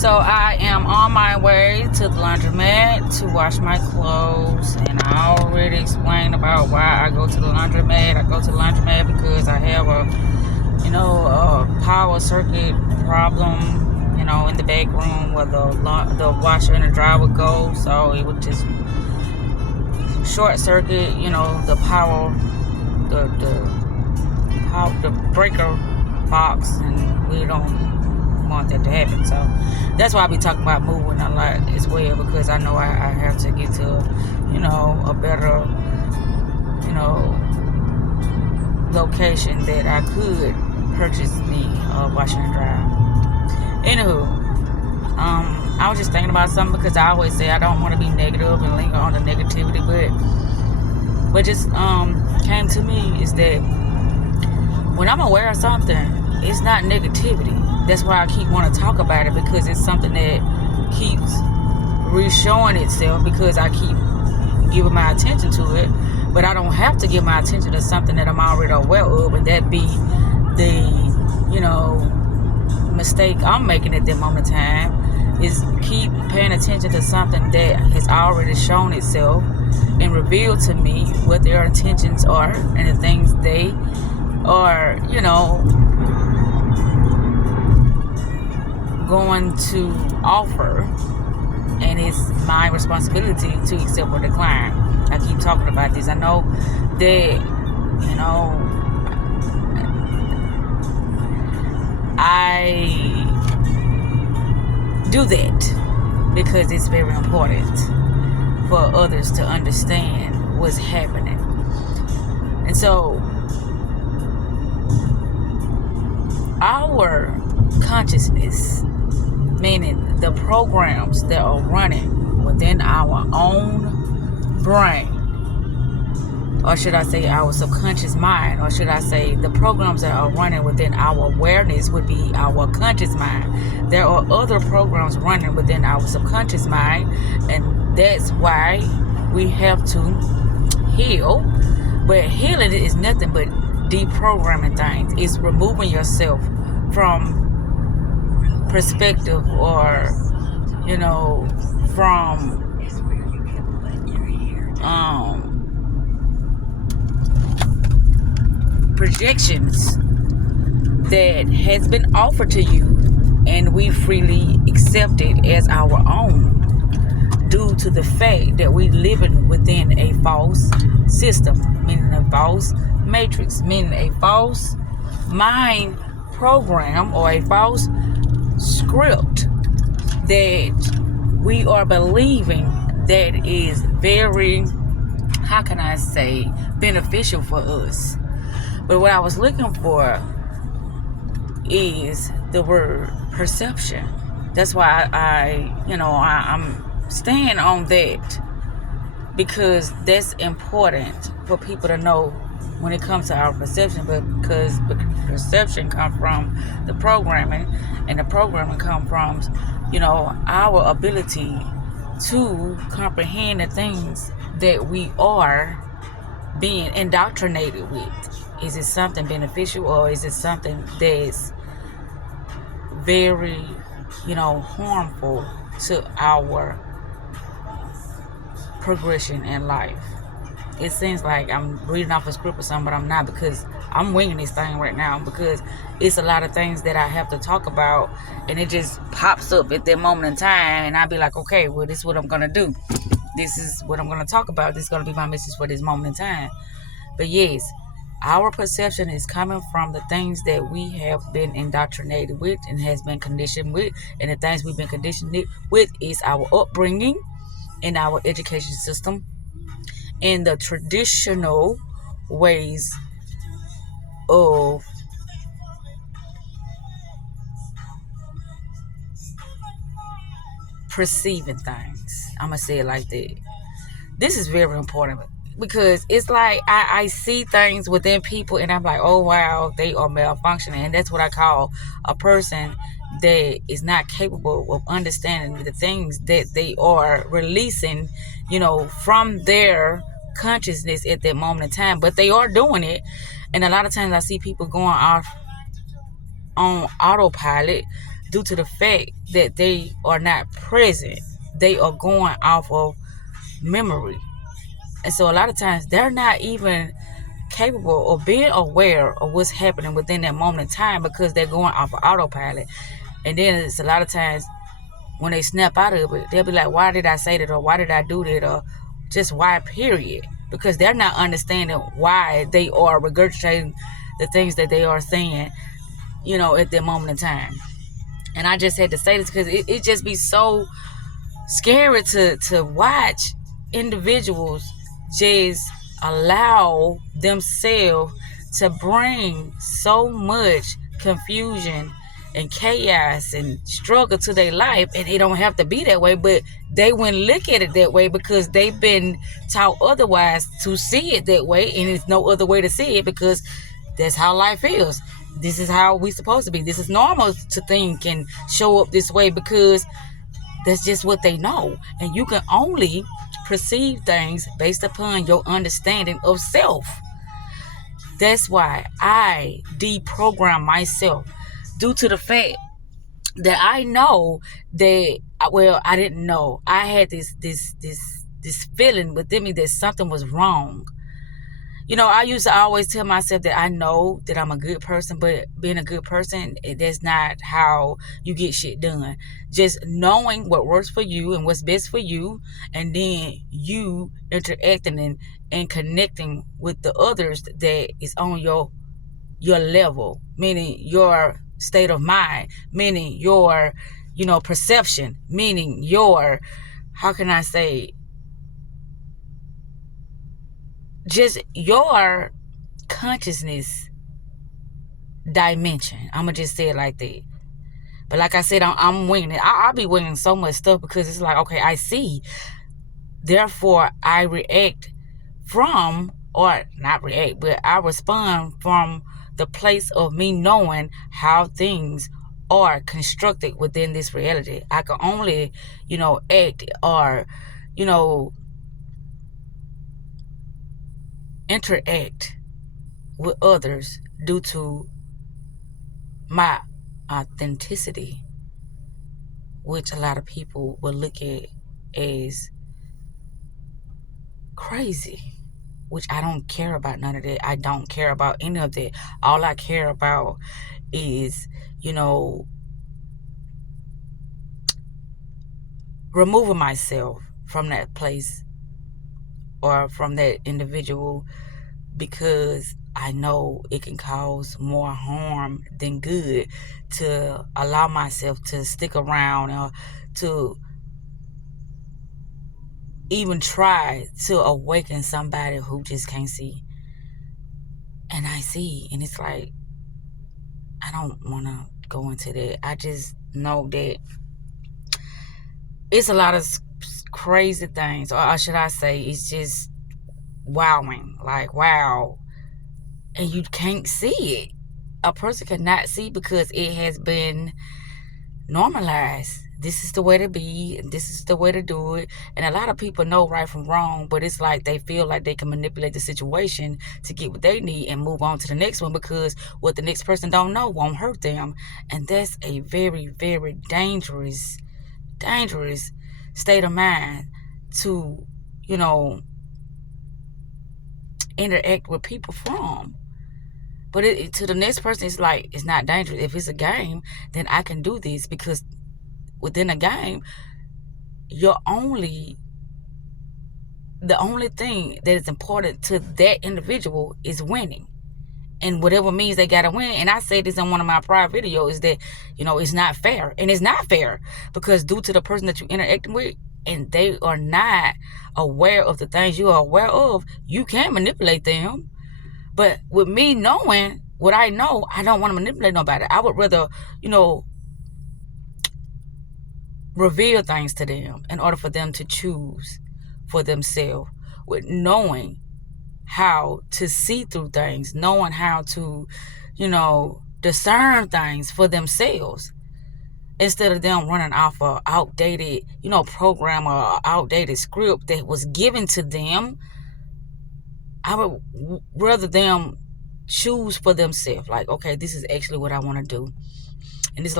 So I am on my way to the laundromat to wash my clothes, and I already explained about why I go to the laundromat. I go to the laundromat because I have a power circuit problem, in the back room where the washer and the dryer would go. So it would just short circuit, the power, the breaker box, and we don't want that to happen. So that's why I be talking about moving a lot as well, because I know I have to get to a better location that I could purchase me a washer and dryer. Anywho, I was just thinking about something, because I always say I don't want to be negative and linger on the negativity, but just came to me is that when I'm aware of something, it's not negativity. That's why I keep wanting to talk about it, because it's something that keeps re-showing itself, because I keep giving my attention to it. But I don't have to give my attention to something that I'm already aware of, and that be the mistake I'm making at that moment in time, is keep paying attention to something that has already shown itself and revealed to me what their intentions are and the things they are going to offer, and it's my responsibility to accept or decline. I keep talking about this. I know that I do that because it's very important for others to understand what's happening. And so our consciousness, meaning the programs that are running within our own brain, or should I say our subconscious mind, or should I say the programs that are running within our awareness would be our conscious mind. There are other programs running within our subconscious mind, and that's why we have to heal. But healing is nothing but deprogramming things. It's removing yourself from perspective, or from projections that has been offered to you, and we freely accept it as our own, due to the fact that we living within a false system, meaning a false matrix, meaning a false mind program, or a false script that we are believing that is very, how can I say, beneficial for us. But what I was looking for is the word perception. That's why I'm staying on that, because that's important for people to know when it comes to our perception. Because perception comes from the programming, and the programming comes from our ability to comprehend the things that we are being indoctrinated with. Is it something beneficial, or is it something that's very harmful to our progression in life? It seems like I'm reading off a script or something, but I'm not, because I'm winging this thing right now, because it's a lot of things that I have to talk about, and it just pops up at that moment in time, and I'll be like, okay, well, this is what I'm going to do. This is what I'm going to talk about. This is going to be my message for this moment in time. But yes, our perception is coming from the things that we have been indoctrinated with and has been conditioned with, and the things we've been conditioned with is our upbringing and our education system, in the traditional ways of perceiving things. I'm going to say it like that. This is very important, because it's like I see things within people, and I'm like, oh, wow, they are malfunctioning. And that's what I call a person that is not capable of understanding the things that they are releasing, from their consciousness at that moment in time. But they are doing it. And a lot of times I see people going off on autopilot, due to the fact that they are not present. They are going off of memory. And so a lot of times they're not even capable of being aware of what's happening within that moment in time because they're going off of autopilot. And then it's a lot of times when they snap out of it, they'll be like, why did I say that? Or why did I do that? Or just why, period. Because they're not understanding why they are regurgitating the things that they are saying, at that moment in time. And I just had to say this because it just be so scary to watch individuals just allow themselves to bring so much confusion and chaos and struggle to their life, and it don't have to be that way, but they wouldn't look at it that way because they've been taught otherwise to see it that way, and it's no other way to see it because that's how life is. This is how we supposed to be. This is normal to think and show up this way because that's just what they know. And you can only perceive things based upon your understanding of self. That's why I deprogram myself due to the fact that I know that, well, I didn't know. I had this feeling within me that something was wrong. I used to always tell myself that I know that I'm a good person, but being a good person, that's not how you get shit done. Just knowing what works for you and what's best for you, and then you interacting and connecting with the others that is on your level, meaning your state of mind, meaning your, perception, meaning your, how can I say, just your consciousness dimension. I'm gonna just say it like that. But like I said, I'm winging it. I'll be winging so much stuff because it's like, okay, I see. Therefore, I react from, or not react, but I respond from the place of me knowing how things are constructed within this reality. I can only, act or, interact with others due to my authenticity, which a lot of people will look at as crazy, which I don't care about none of that. I don't care about any of that. All I care about is, removing myself from that place or from that individual because I know it can cause more harm than good to allow myself to stick around or to even try to awaken somebody who just can't see. And I see, and it's like, I don't want to go into that. I just know that it's a lot of crazy things, or should I say, it's just wowing, like, wow. And you can't see it. A person cannot see because it has been normalized. This is the way to be. This is the way to do it. And a lot of people know right from wrong, but it's like they feel like they can manipulate the situation to get what they need and move on to the next one because what the next person don't know won't hurt them. And that's a very, very dangerous state of mind to, interact with people from. But to the next person, it's like, it's not dangerous. If it's a game, then I can do this because within a game, the only thing that is important to that individual is winning. And whatever means they got to win. And I say this in one of my prior videos is that, it's not fair. And it's not fair because due to the person that you're interacting with, and they are not aware of the things you are aware of, you can manipulate them. But with me knowing what I know, I don't want to manipulate nobody. I would rather, reveal things to them in order for them to choose for themselves, with knowing how to see through things, knowing how to, discern things for themselves, instead of them running off a outdated, program or outdated script that was given to them. I would rather them choose for themselves. Like, okay, this is actually what I want to do. And it's like,